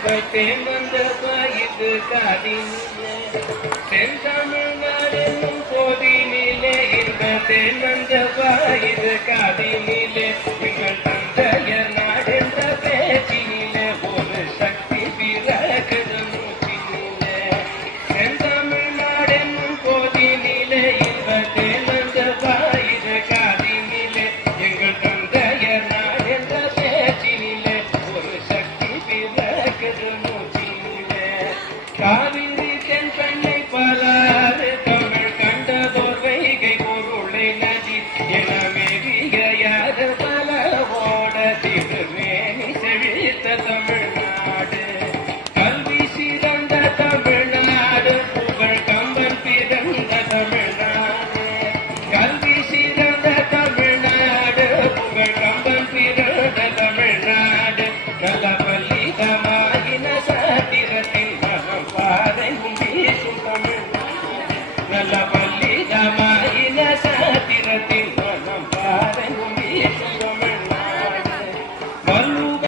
தேன் வந்த பாயுது காதினிலே செந்தமிழ்நாடென்னும் போதினிலே இந்த தேன் வந்த பாயுது காதினிலே எங்கள் தந்தையர் நாடென்ற பேச்சினிலே ஒரு சக்தி பிறகுது மூச்சினிலே செந்தமிழ்நாடென்னும் போதினிலே இந்த தேன் வந்த பாயுது காதினிலே எங்கள் தந்தையர் நாடென்ற பேச்சினிலே ஒரு சக்தி பிறகுது மூச்சினிலே காவிரி தென் பெண்ணை பலாறு தமிழ் கண்டதோர் வைகை பொருளை நதி என மெரிய யாரு பல ஓட திருமேனி செழித்த தமிழ்நாடு கல்வி சிறந்த தமிழ்நாடு புகழ் கம்பன் பிறந்த தமிழ்நாடு கல்வி சிறந்த தமிழ்நாடு புகழ் கம்பன் பிறந்த தமிழ்நாடு நல்ல பள்ளிதமாயின சாத்திரத்தின் மனம் பாறை வீசும் தமிழ்நாடு நல்ல பள்ளிதமாயின சாத்திரத்தின் மனம் பாறை வீசும்